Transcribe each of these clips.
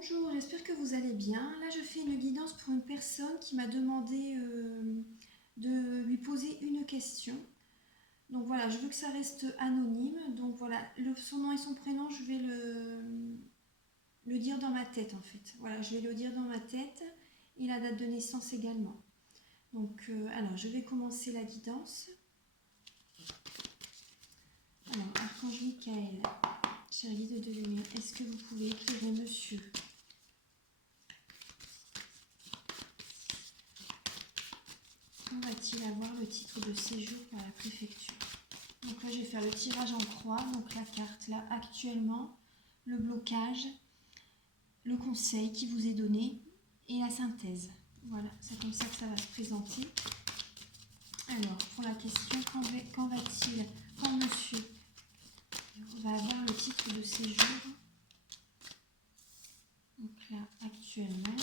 Bonjour, j'espère que vous allez bien. Là, je fais une guidance pour une personne qui m'a demandé de lui poser une question. Donc voilà, je veux que ça reste anonyme. Donc voilà, son nom et son prénom, je vais le dire dans ma tête en fait. Voilà, je vais le dire dans ma tête et la date de naissance également. Donc, alors, je vais commencer la guidance. Alors, Archange Michael, cher guide de lumière, est-ce que vous pouvez éclairer monsieur? Quand va-t-il avoir le titre de séjour par la préfecture? Donc là, je vais faire le tirage en croix. Donc la carte, là, actuellement, le blocage, le conseil qui vous est donné et la synthèse. Voilà, c'est comme ça que ça va se présenter. Alors, pour la question, quand va-t-il, quand monsieur va avoir le titre de séjour? Donc là, actuellement.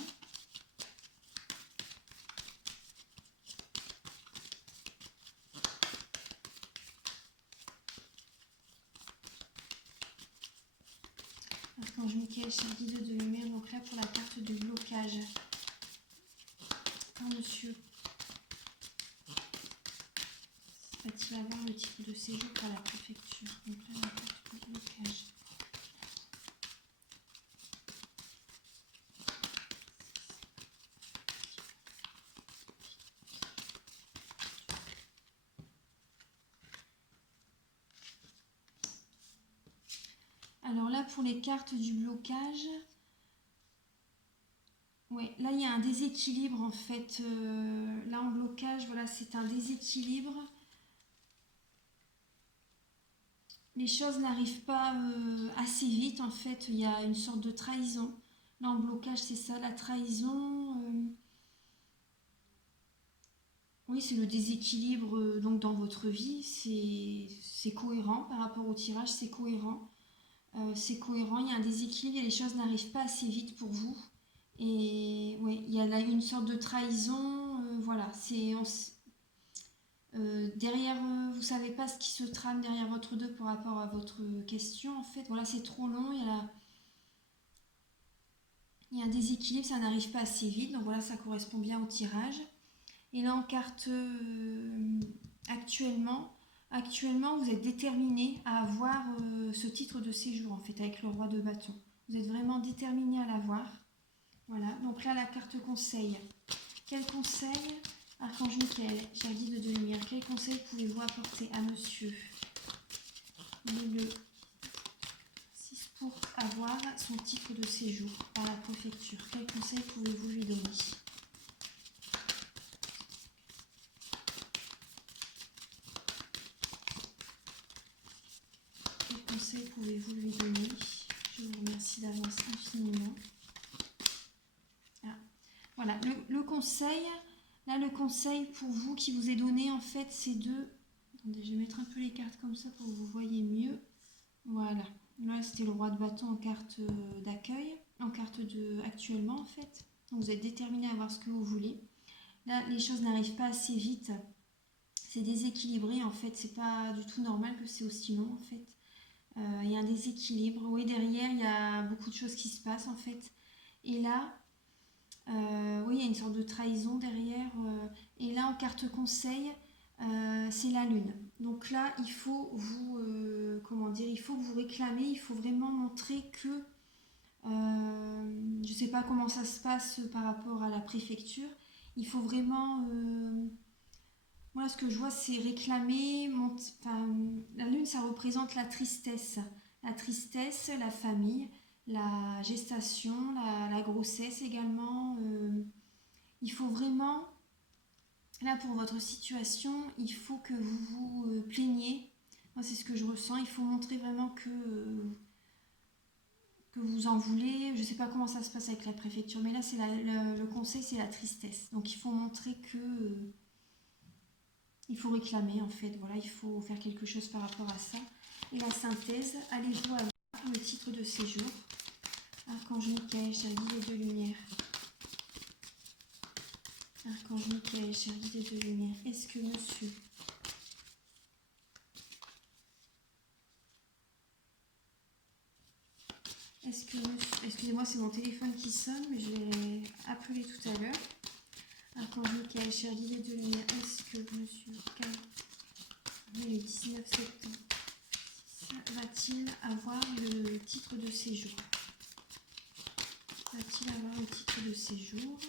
Archange Michael, cher guide de lumière, donc là pour la carte de blocage. Quand monsieur va-t-il avoir le titre de séjour par la préfecture? Donc là la carte de blocage. Alors là pour les cartes du blocage, ouais, là il y a un déséquilibre en fait. Là en blocage, voilà, c'est un déséquilibre. Les choses n'arrivent pas assez vite en fait. Il y a une sorte de trahison. Là en blocage, c'est ça, la trahison. Oui, c'est le déséquilibre donc dans votre vie. C'est cohérent par rapport au tirage, c'est cohérent. C'est cohérent, il y a un déséquilibre et les choses n'arrivent pas assez vite pour vous. Et oui, il y a là une sorte de trahison. Voilà, derrière, vous savez pas ce qui se trame derrière votre deux par rapport à votre question. En fait, voilà, c'est trop long. Il y a un déséquilibre, ça n'arrive pas assez vite. Donc voilà, ça correspond bien au tirage. Et là, en carte actuellement, vous êtes déterminé à avoir ce titre de séjour, en fait, avec le roi de bâton. Vous êtes vraiment déterminé à l'avoir. Voilà, donc là, la carte conseil. Quel conseil, Archange Michael, cher guide de lumière, quel conseil pouvez-vous apporter à monsieur le 6 pour avoir son titre de séjour par la préfecture? Quel conseil pouvez-vous lui donner? Quel conseil pouvez-vous lui donner? Je vous remercie d'avance infiniment. Ah. Voilà, le conseil, là le conseil pour vous qui vous est donné en fait, c'est de... Attendez, je vais mettre un peu les cartes comme ça pour que vous voyez mieux. Voilà, là c'était le roi de bâton en carte d'accueil, en carte de actuellement en fait. Donc vous êtes déterminé à avoir ce que vous voulez. Là, les choses n'arrivent pas assez vite. C'est déséquilibré en fait, c'est pas du tout normal que c'est aussi long en fait. Il y a un déséquilibre. Oui, derrière, il y a beaucoup de choses qui se passent en fait. Et là, oui, il y a une sorte de trahison derrière. Et là, en carte conseil, c'est la lune. Donc là, il faut vous, comment dire, il faut que vous réclamez, il faut vraiment montrer que, je ne sais pas comment ça se passe par rapport à la préfecture. Il faut vraiment, moi, ce que je vois, c'est réclamer. Enfin, la lune, ça représente la tristesse. La tristesse, la famille, la gestation, la grossesse également. Il faut vraiment, là, pour votre situation, il faut que vous vous plaigniez. Moi, c'est ce que je ressens. Il faut montrer vraiment que vous en voulez. Je ne sais pas comment ça se passe avec la préfecture, mais là, c'est le conseil, c'est la tristesse. Donc, il faut montrer que... il faut réclamer en fait, voilà, il faut faire quelque chose par rapport à ça. Et la synthèse, allez-vous avoir le titre de séjour? Archange Michael, cher guide de lumière. Archange Michael, cher guide de lumière, est-ce que monsieur Est-ce que... Excusez-moi, c'est mon téléphone qui sonne, mais je l'ai appelé tout à l'heure. Archange Michael, cher guide de lumière, est-ce que monsieur K, le 19 septembre, va-t-il avoir le titre de séjour? Va-t-il avoir le titre de séjour?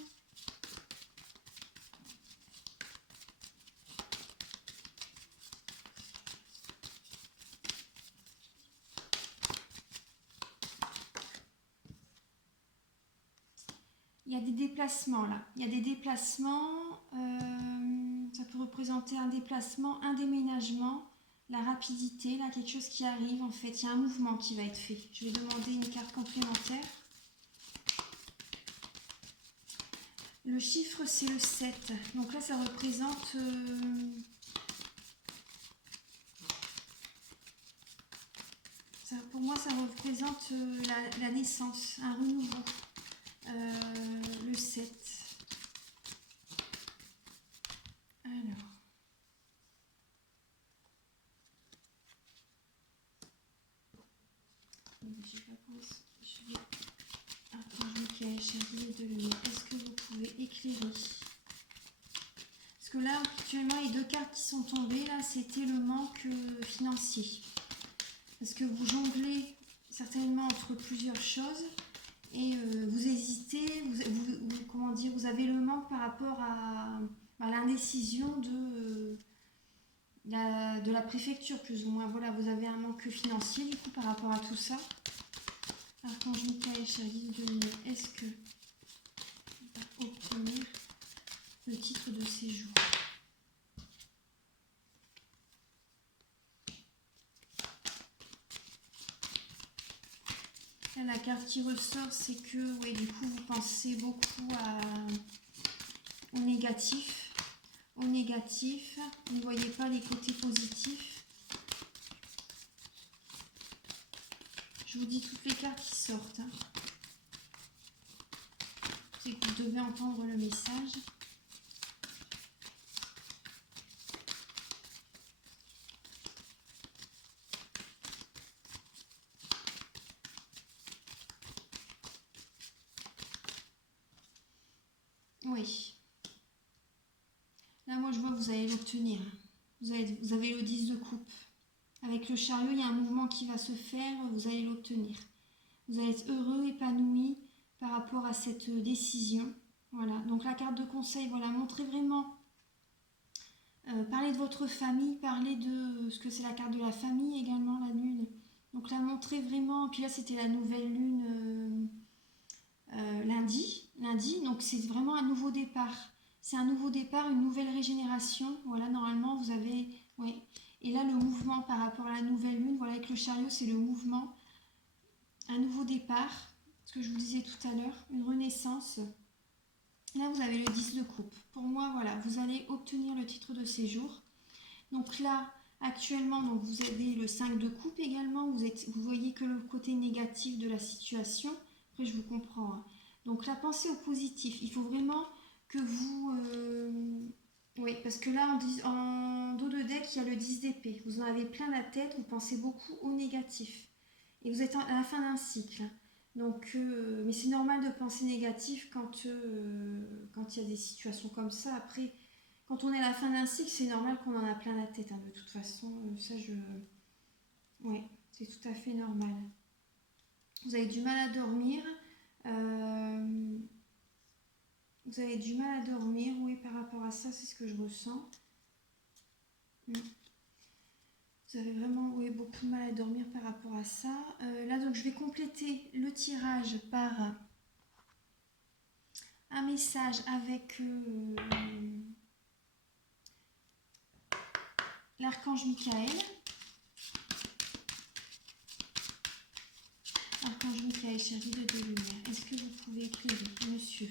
Il y a des déplacements là. Il y a des déplacements. Ça peut représenter un déplacement, un déménagement, la rapidité, là, quelque chose qui arrive en fait. Il y a un mouvement qui va être fait. Je vais demander une carte complémentaire. Le chiffre, c'est le 7. Donc là, ça représente... pour moi, ça représente la naissance, un renouveau. Le 7. Alors. Je vais Archange Michael, cher guide de lumière, est-ce que vous pouvez éclairer? Parce que là, actuellement, les deux cartes qui sont tombées, là, c'était le manque financier. Parce que vous jonglez certainement entre plusieurs choses et vous hésitez, comment dire, vous avez le manque par rapport à l'indécision de la préfecture, plus ou moins. Voilà, vous avez un manque financier, du coup, par rapport à tout ça. Archange Michael, cher guide de lumière, est-ce que va obtenir le titre de séjour? Là, la carte qui ressort, c'est que, oui, du coup, vous pensez beaucoup au négatif. Au négatif, vous ne voyez pas les côtés positifs. Je vous dis toutes les cartes qui sortent. Hein. C'est que vous devez entendre le message. Oui. Là, moi, je vois que vous allez l'obtenir. Vous avez le 10 de coupe. Avec le chariot, il y a un mouvement qui va se faire. Vous allez l'obtenir. Vous allez être heureux, épanoui par rapport à cette décision. Voilà. Donc, la carte de conseil, voilà, montrez vraiment... parlez de votre famille, parlez de ce que c'est la carte de la famille également, la lune. Donc, la montrez vraiment... Puis là, c'était la nouvelle lune... lundi, donc c'est vraiment un nouveau départ. C'est un nouveau départ, une nouvelle régénération. Voilà, normalement, vous avez... Oui. Et là, le mouvement par rapport à la nouvelle lune, voilà, avec le chariot, c'est le mouvement. Un nouveau départ, ce que je vous disais tout à l'heure, une renaissance. Là, vous avez le 10 de coupe. Pour moi, voilà, vous allez obtenir le titre de séjour. Donc là, actuellement, donc vous avez le 5 de coupe également. Vous voyez que le côté négatif de la situation. Après, je vous comprends. Hein. Donc là, pensez au positif. Il faut vraiment que vous... oui, parce que là, en dos de deck, il y a le 10 d'épée. Vous en avez plein la tête, vous pensez beaucoup au négatif. Et vous êtes à la fin d'un cycle. Donc, mais c'est normal de penser négatif quand il y a des situations comme ça. Après, quand on est à la fin d'un cycle, c'est normal qu'on en a plein la tête. Hein. De toute façon, oui, c'est tout à fait normal. Vous avez du mal à dormir. Vous avez du mal à dormir, oui, par rapport à ça, c'est ce que je ressens. Vous avez vraiment, oui, beaucoup de mal à dormir par rapport à ça. Là, donc, je vais compléter le tirage par un message avec l'archange Michael. Archange Michael, cher guide de lumière, est-ce que vous pouvez éclairer, monsieur?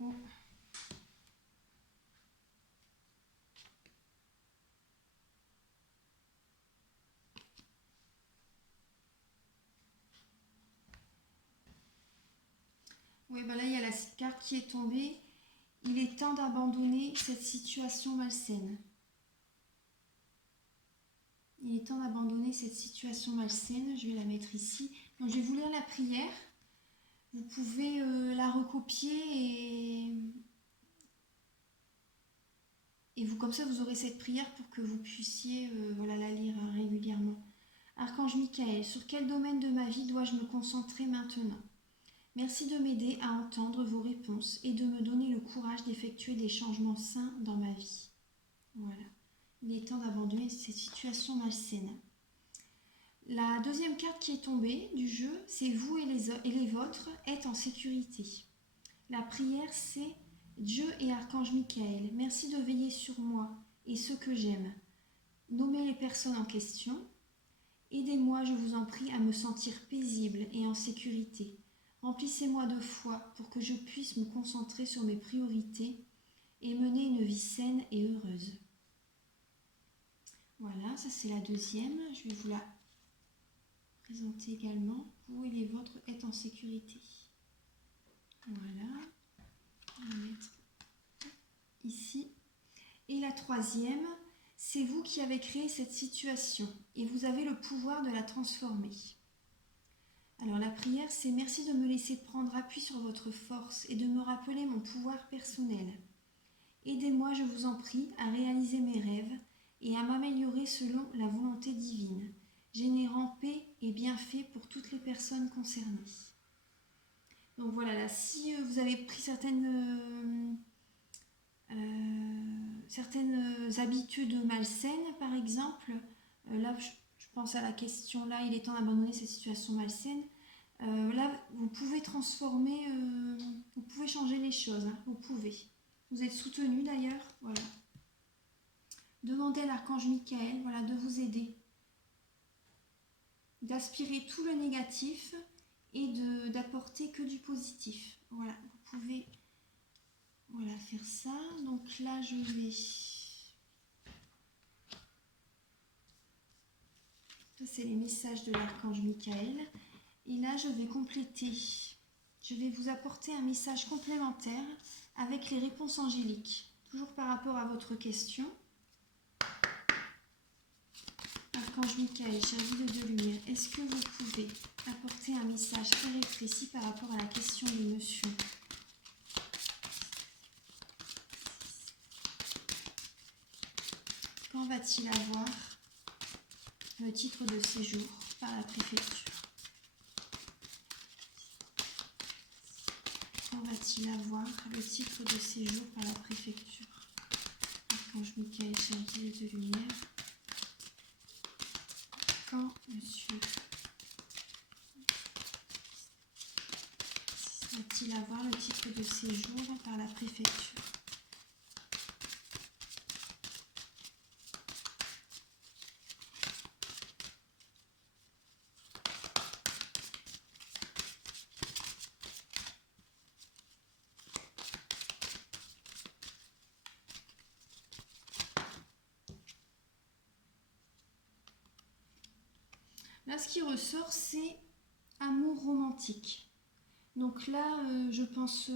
Oh. Oui, ben là, il y a la carte qui est tombée. Il est temps d'abandonner cette situation malsaine. Il est temps d'abandonner cette situation malsaine. Je vais la mettre ici. Donc, je vais vous lire la prière. Vous pouvez la recopier et vous, comme ça, vous aurez cette prière pour que vous puissiez voilà, la lire régulièrement. Archange Michael, sur quel domaine de ma vie dois-je me concentrer maintenant? Merci de m'aider à entendre vos réponses et de me donner le courage d'effectuer des changements sains dans ma vie. Voilà. Il est temps d'abandonner cette situation malsaine. La deuxième carte qui est tombée du jeu, c'est vous et les vôtres êtes en sécurité. La prière, c'est Dieu et Archange Michael, merci de veiller sur moi et ceux que j'aime. Nommez les personnes en question. Aidez-moi, je vous en prie, à me sentir paisible et en sécurité. Remplissez-moi de foi pour que je puisse me concentrer sur mes priorités et mener une vie saine et heureuse. Voilà, ça c'est la deuxième. Je vais vous la présenter également. Vous et les vôtres êtes en sécurité. Voilà. On va mettre ici. Et la troisième, c'est vous qui avez créé cette situation et vous avez le pouvoir de la transformer. Alors la prière, c'est merci de me laisser prendre appui sur votre force et de me rappeler mon pouvoir personnel. Aidez-moi, je vous en prie, à réaliser mes rêves et à m'améliorer selon la volonté divine, générant paix et bienfaits pour toutes les personnes concernées. Donc voilà, là, si vous avez pris certaines habitudes malsaines, par exemple, là, je pense à la question, là, il est temps d'abandonner cette situation malsaine. Là, vous pouvez transformer, vous pouvez changer les choses, hein, vous pouvez. Vous êtes soutenu d'ailleurs, voilà. Demandez à l'archange Michael, voilà, de vous aider, d'aspirer tout le négatif et d'apporter que du positif. Voilà, vous pouvez voilà, faire ça. Donc là, je vais... Ça, c'est les messages de l'archange Michael. Et là, je vais compléter. Je vais vous apporter un message complémentaire avec les réponses angéliques. Toujours par rapport à votre question. Archange Michael, cher guide de lumière, est-ce que vous pouvez apporter un message très précis par rapport à la question de monsieur? Quand va-t-il avoir le titre de séjour par la préfecture? Quand va-t-il avoir le titre de séjour par la préfecture? Archange Michael, cher guide de lumière, quand monsieur va-t-il avoir le titre de séjour par la préfecture? Là, ce qui ressort, c'est amour romantique. Donc là, je pense...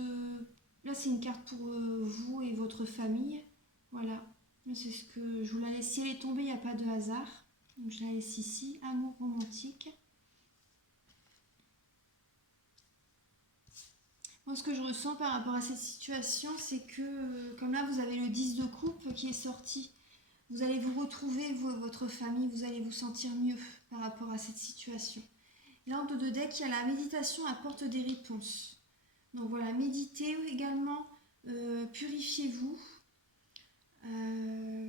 là, c'est une carte pour vous et votre famille. Voilà. C'est ce que je vous la laisse. Si elle est tombée, il n'y a pas de hasard. Donc je la laisse ici. Amour romantique. Moi, ce que je ressens par rapport à cette situation, c'est que, comme là, vous avez le 10 de coupe qui est sorti. Vous allez vous retrouver, vous et votre famille, vous allez vous sentir mieux par rapport à cette situation. Là, en dos de deck, il y a la méditation apporte des réponses. Donc voilà, méditez également, purifiez-vous.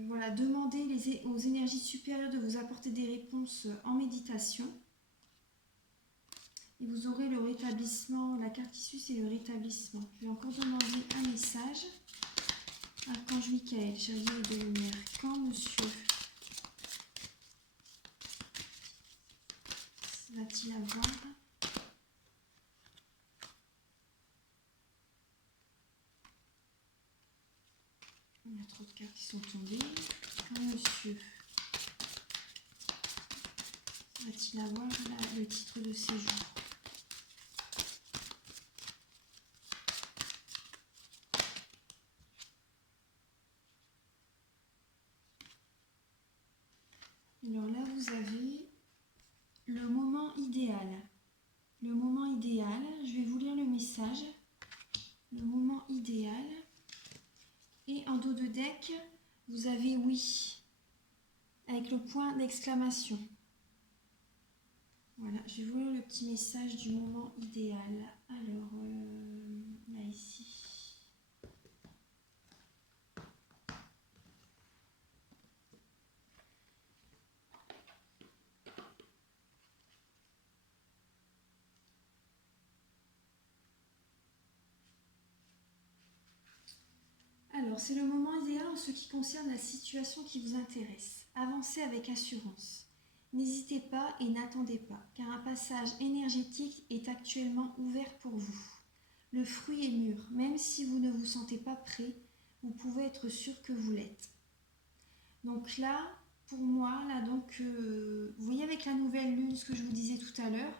Voilà, demandez aux énergies supérieures de vous apporter des réponses en méditation. Et vous aurez le rétablissement, la carte qui suit, c'est le rétablissement. Je vais encore demander un message. Archange Michael, cher guide de lumière, quand monsieur va-t-il avoir il y a trop de cartes qui sont tombées. Quand monsieur va-t-il avoir le titre de séjour? Alors là, vous avez le moment idéal. Le moment idéal, je vais vous lire le message. Le moment idéal. Et en dos de deck, vous avez oui, avec le point d'exclamation. Voilà, je vais vous lire le petit message du moment idéal. Alors, là ici. Alors, c'est le moment idéal en ce qui concerne la situation qui vous intéresse. Avancez avec assurance. N'hésitez pas et n'attendez pas, car un passage énergétique est actuellement ouvert pour vous. Le fruit est mûr, même si vous ne vous sentez pas prêt, vous pouvez être sûr que vous l'êtes. Donc là, pour moi, là donc, vous voyez avec la nouvelle lune, ce que je vous disais tout à l'heure,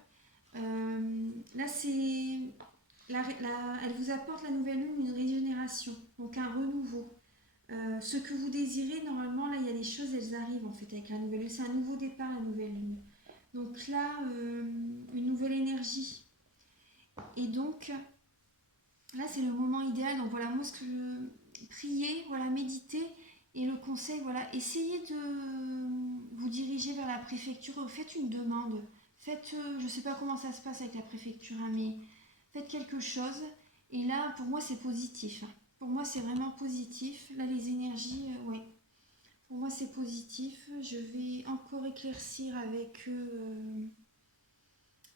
là c'est... elle vous apporte la nouvelle lune une régénération, donc un renouveau. Ce que vous désirez, normalement, là, il y a des choses, elles arrivent en fait avec la nouvelle lune. C'est un nouveau départ, la nouvelle lune. Donc là, une nouvelle énergie. Et donc, là, c'est le moment idéal. Donc voilà, moi, ce que je priez, voilà, méditez. Et le conseil, voilà, essayez de vous diriger vers la préfecture. Faites une demande. Faites, je ne sais pas comment ça se passe avec la préfecture, hein, mais faites quelque chose. Et là, pour moi, c'est positif. Pour moi, c'est vraiment positif. Là, les énergies, ouais. Pour moi, c'est positif. Je vais encore éclaircir avec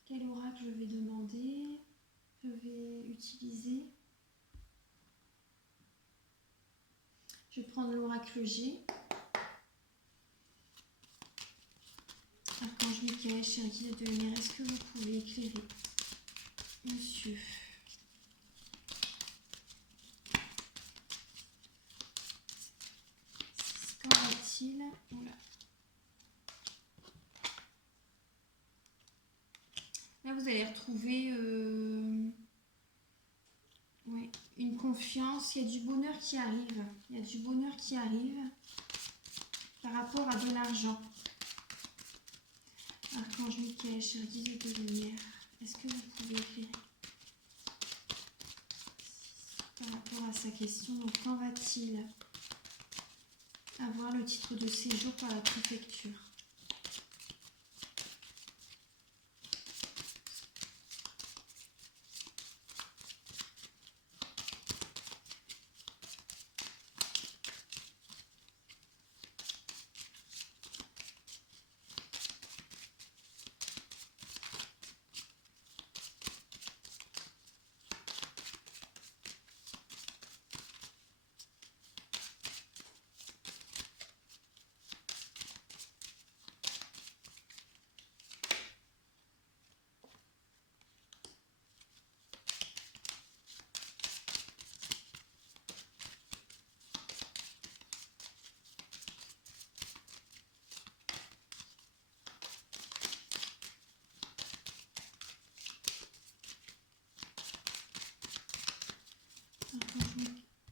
quel oracle je vais demander. Je vais utiliser. Je vais prendre l'oracle G. Archange Michael, cher guide de lumière, est-ce que vous pouvez éclairer Monsieur? Qu'en va-t-il? Voilà. Là, vous allez retrouver ouais, une confiance. Il y a du bonheur qui arrive. Il y a du bonheur qui arrive par rapport à de l'argent. Archange Michael, cher guide de lumière, est-ce que vous pouvez éclairer par rapport à sa question? Donc, quand va-t-il avoir le titre de séjour par la préfecture?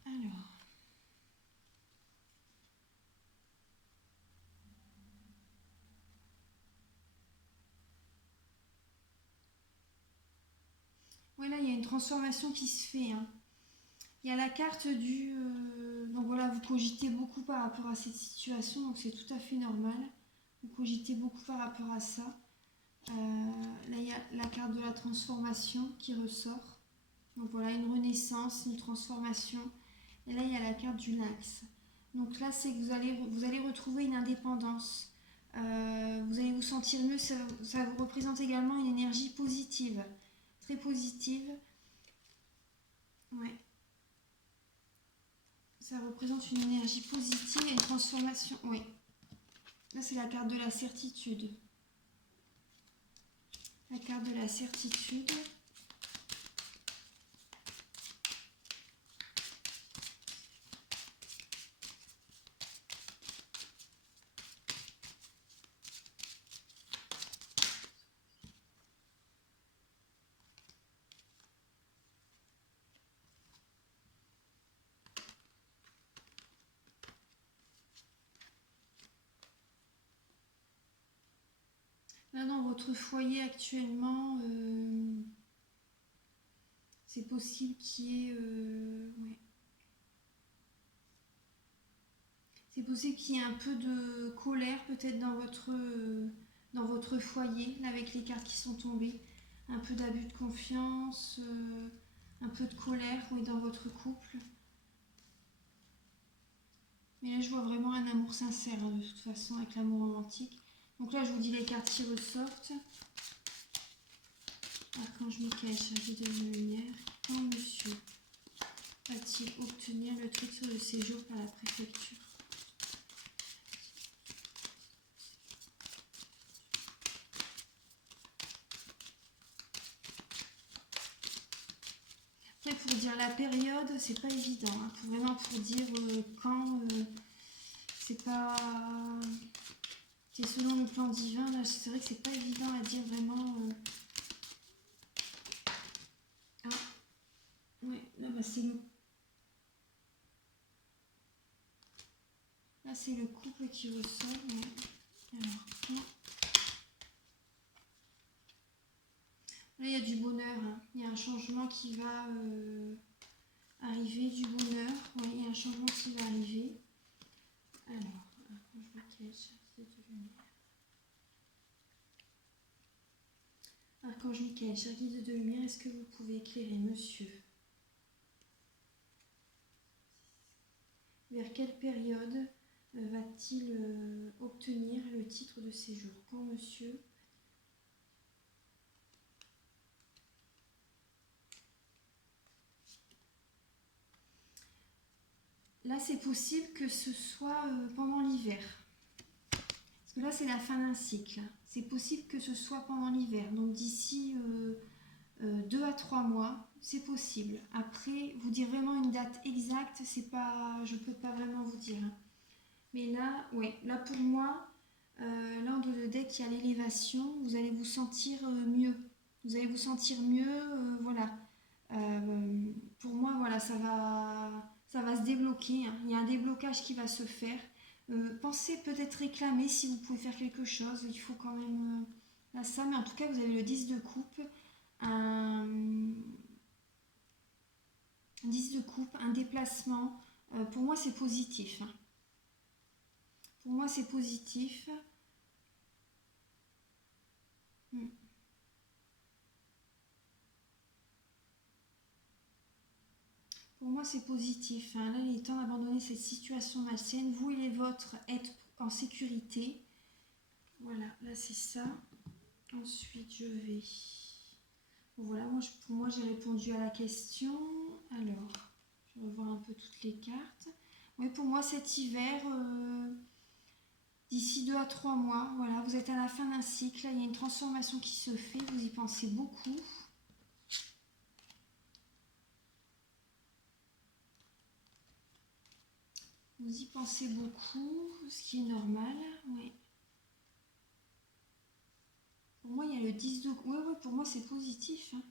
Alors, voilà, il y a une transformation qui se fait. Hein. Il y a la carte du... donc voilà, vous cogitez beaucoup par rapport à cette situation, donc c'est tout à fait normal. Vous cogitez beaucoup par rapport à ça. Là, il y a la carte de la transformation qui ressort. Donc voilà, une renaissance, une transformation. Et là, il y a la carte du lynx. Donc là, c'est que vous allez retrouver une indépendance. Vous allez vous sentir mieux. Ça vous représente également une énergie positive. Très positive. Ouais. Ça représente une énergie positive et une transformation. Oui. Là, c'est la carte de la certitude. La carte de la certitude. Là, dans votre foyer actuellement, c'est possible qu'il y ait... ouais. C'est possible qu'il y ait un peu de colère peut-être dans votre foyer, là, avec les cartes qui sont tombées. Un peu d'abus de confiance, un peu de colère, oui, dans votre couple. Mais là, je vois vraiment un amour sincère, hein, de toute façon, avec l'amour romantique. Donc là, je vous dis les cartes qui ressortent. Archange Michael, chargé de lumière. Quand monsieur va-t-il obtenir le titre de séjour par la préfecture? Après, pour dire la période, c'est pas évident. Hein. Vraiment pour dire quand, c'est pas... C'est selon le plan divin. Là, c'est vrai que c'est pas évident à dire vraiment... Ah, ouais, là, bah, c'est le... Là, c'est le couple qui ressort. Ouais. Alors, là, il y a du bonheur. Hein. Il y a un changement qui va arriver, du bonheur. Ouais, il y a un changement qui va arriver. Alors, quand je me cache, c'est de lumière. Archange Michael, cher guide de lumière, est-ce que vous pouvez éclairer monsieur? Vers quelle période va-t-il obtenir le titre de séjour? Quand monsieur? Là, c'est possible que ce soit pendant l'hiver. Parce que là, c'est la fin d'un cycle. C'est possible que ce soit pendant l'hiver. Donc, d'ici 2 à 3 mois, c'est possible. Après, vous dire vraiment une date exacte, c'est pas, je peux pas vraiment vous dire. Mais là, ouais, là pour moi, là dès qu'il y a l'élévation, vous allez vous sentir mieux. Vous allez vous sentir mieux, voilà. Pour moi, voilà, ça va se débloquer. Hein. Il y a un déblocage qui va se faire. Pensez peut-être réclamer si vous pouvez faire quelque chose. Il faut quand même là, ça. Mais en tout cas, vous avez le 10 de coupe. Un 10 de coupe, un déplacement. Pour moi, c'est positif. Hein. Pour moi, c'est positif. Pour moi, c'est positif. Hein. Là, il est temps d'abandonner cette situation malsaine. Vous et les vôtres êtes en sécurité. Voilà, là, c'est ça. Ensuite, je vais... Bon, voilà, pour moi, j'ai répondu à la question. Alors, je vais revoir un peu toutes les cartes. Oui, pour moi, cet hiver, d'ici 2 à 3 mois, voilà, vous êtes à la fin d'un cycle. Là, il y a une transformation qui se fait. Vous y pensez beaucoup. Vous y pensez beaucoup, ce qui est normal, oui. Pour moi, il y a le 10 de... Oui, pour moi, c'est positif. Hein.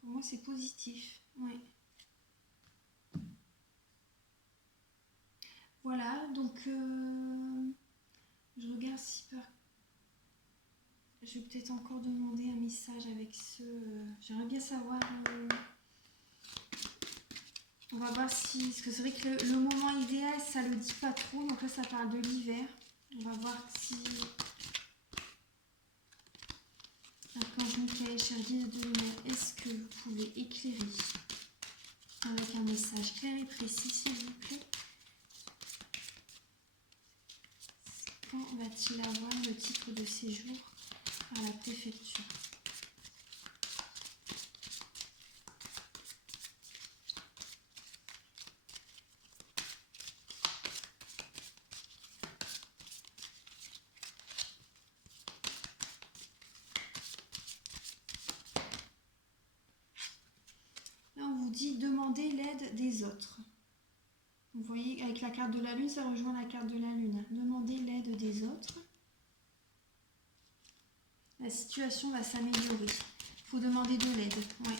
Pour moi, c'est positif, oui. Voilà, donc... je regarde si par... Je vais peut-être encore demander un message avec ce... J'aimerais bien savoir... On va voir si... Parce que c'est vrai que le moment idéal, ça le dit pas trop. Donc là, ça parle de l'hiver. On va voir si... Archange Michael, cher guide de lumière, est-ce que vous pouvez éclairer avec un message clair et précis, s'il vous plaît? Quand va-t-il avoir le titre de séjour à la préfecture? Là, on vous dit demander l'aide des autres. Vous voyez, avec la carte de la lune, ça rejoint la carte de la lune. Demander l'aide des autres. La situation va s'améliorer. Il faut demander de l'aide. Ouais.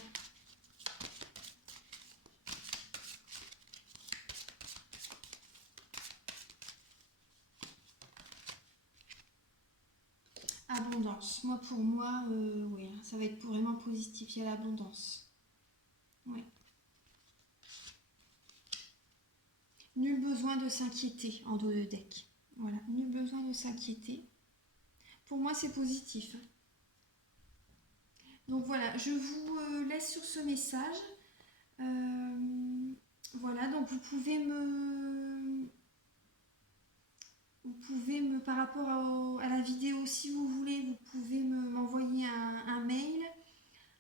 Abondance. Moi, pour moi, oui, ça va être vraiment positif. Il y a l'abondance. Oui. Nul besoin de s'inquiéter en dos de deck. Voilà, nul besoin de s'inquiéter. Pour moi, c'est positif. Donc voilà, je vous laisse sur ce message. Voilà, donc vous pouvez par rapport à la vidéo, si vous voulez, vous pouvez m'envoyer un mail,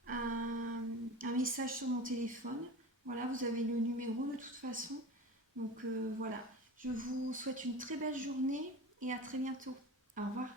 un message sur mon téléphone. Voilà, vous avez le numéro de toute façon. Donc voilà, je vous souhaite une très belle journée et à très bientôt. Au revoir.